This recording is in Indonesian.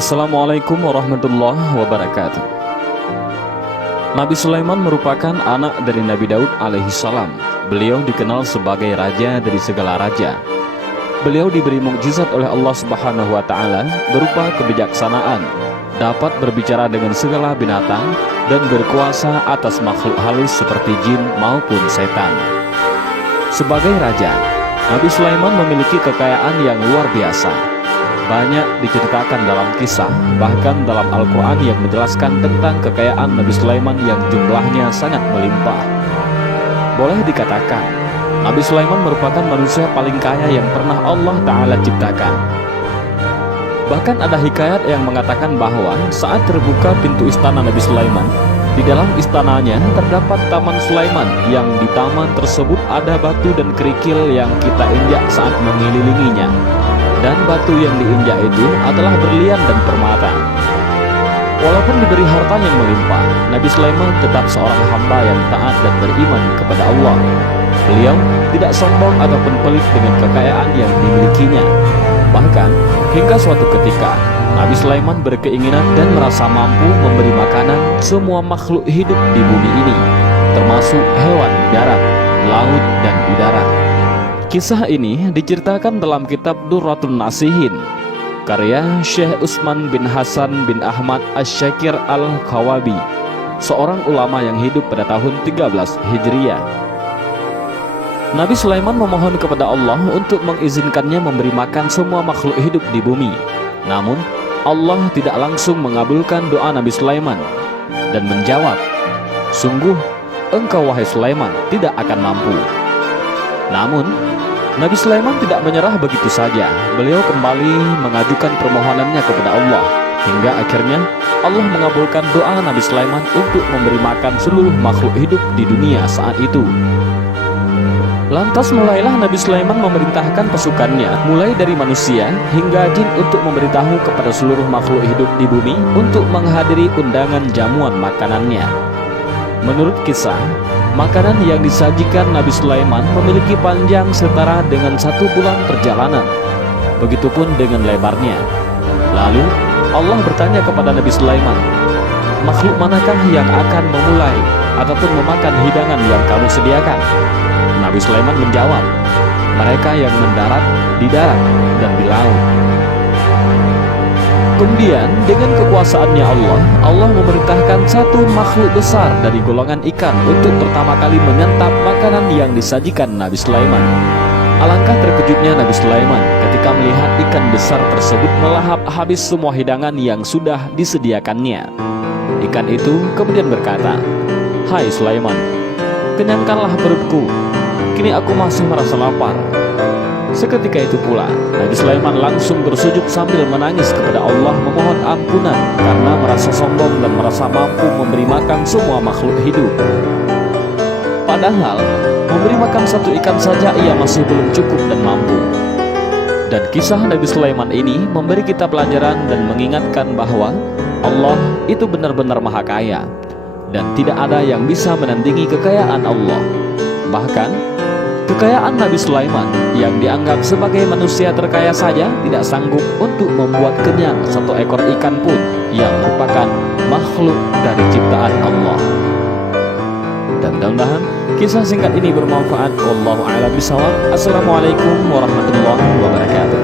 Assalamualaikum warahmatullahi wabarakatuh. Nabi Sulaiman merupakan anak dari Nabi Daud alaihissalam. Beliau dikenal sebagai raja dari segala raja. Beliau diberi mukjizat oleh Allah Subhanahu wa Ta'ala berupa kebijaksanaan, dapat berbicara dengan segala binatang, dan berkuasa atas makhluk halus seperti jin maupun setan. Sebagai raja, Nabi Sulaiman memiliki kekayaan yang luar biasa. Banyak diceritakan dalam kisah, bahkan dalam Al-Quran yang menjelaskan tentang kekayaan Nabi Sulaiman yang jumlahnya sangat melimpah. Boleh dikatakan, Nabi Sulaiman merupakan manusia paling kaya yang pernah Allah Ta'ala ciptakan. Bahkan ada hikayat yang mengatakan bahwa saat terbuka pintu istana Nabi Sulaiman, di dalam istananya terdapat Taman Sulaiman, yang di taman tersebut ada batu dan kerikil yang kita injak saat mengelilinginya. Dan batu yang diinjak itu adalah berlian dan permata. Walaupun diberi harta yang melimpah, Nabi Sulaiman tetap seorang hamba yang taat dan beriman kepada Allah. Beliau tidak sombong ataupun pelit dengan kekayaan yang dimilikinya. Bahkan, hingga suatu ketika, Nabi Sulaiman berkeinginan dan merasa mampu memberi makanan semua makhluk hidup di bumi ini, termasuk hewan darat, laut, dan udara. Kisah ini diceritakan dalam kitab Durratun Nasihin, karya Syekh Utsman bin Hasan bin Ahmad Asy-Syakir Al-Khawabi, seorang ulama yang hidup pada tahun 13 Hijriah. Nabi Sulaiman memohon kepada Allah untuk mengizinkannya memberi makan semua makhluk hidup di bumi. Namun, Allah tidak langsung mengabulkan doa Nabi Sulaiman dan menjawab, "Sungguh, engkau wahai Sulaiman tidak akan mampu." Namun, Nabi Sulaiman tidak menyerah begitu saja. Beliau kembali mengajukan permohonannya kepada Allah, hingga akhirnya Allah mengabulkan doa Nabi Sulaiman untuk memberi makan seluruh makhluk hidup di dunia saat itu. Lantas mulailah Nabi Sulaiman memerintahkan pasukannya, mulai dari manusia hingga jin, untuk memberitahu kepada seluruh makhluk hidup di bumi untuk menghadiri undangan jamuan makanannya. Menurut kisah, makanan yang disajikan Nabi Sulaiman memiliki panjang setara dengan 1 bulan perjalanan. Begitupun dengan lebarnya. Lalu Allah bertanya kepada Nabi Sulaiman, "Makhluk manakah yang akan memulai ataupun memakan hidangan yang kamu sediakan?" Nabi Sulaiman menjawab, "Mereka yang mendarat di darat dan di laut." Kemudian dengan kekuasaannya Allah memerintahkan satu makhluk besar dari golongan ikan untuk pertama kali menyantap makanan yang disajikan Nabi Sulaiman. Alangkah terkejutnya Nabi Sulaiman ketika melihat ikan besar tersebut melahap habis semua hidangan yang sudah disediakannya. Ikan itu kemudian berkata, "Hai Sulaiman, kenyangkanlah perutku, kini aku masih merasa lapar." Seketika itu pula, Nabi Sulaiman langsung bersujud sambil menangis kepada Allah memohon ampunan karena merasa sombong dan merasa mampu memberi makan semua makhluk hidup. Padahal, memberi makan satu ikan saja ia masih belum cukup dan mampu. Dan kisah Nabi Sulaiman ini memberi kita pelajaran dan mengingatkan bahwa Allah itu benar-benar maha kaya, dan tidak ada yang bisa menandingi kekayaan Allah. Bahkan, kekayaan Nabi Sulaiman yang dianggap sebagai manusia terkaya saja tidak sanggup untuk membuat kenyang satu ekor ikan pun yang merupakan makhluk dari ciptaan Allah. Dan mudah-mudahan kisah singkat ini bermanfaat. Wallahu a'lam bishawab. Assalamualaikum warahmatullahi wabarakatuh.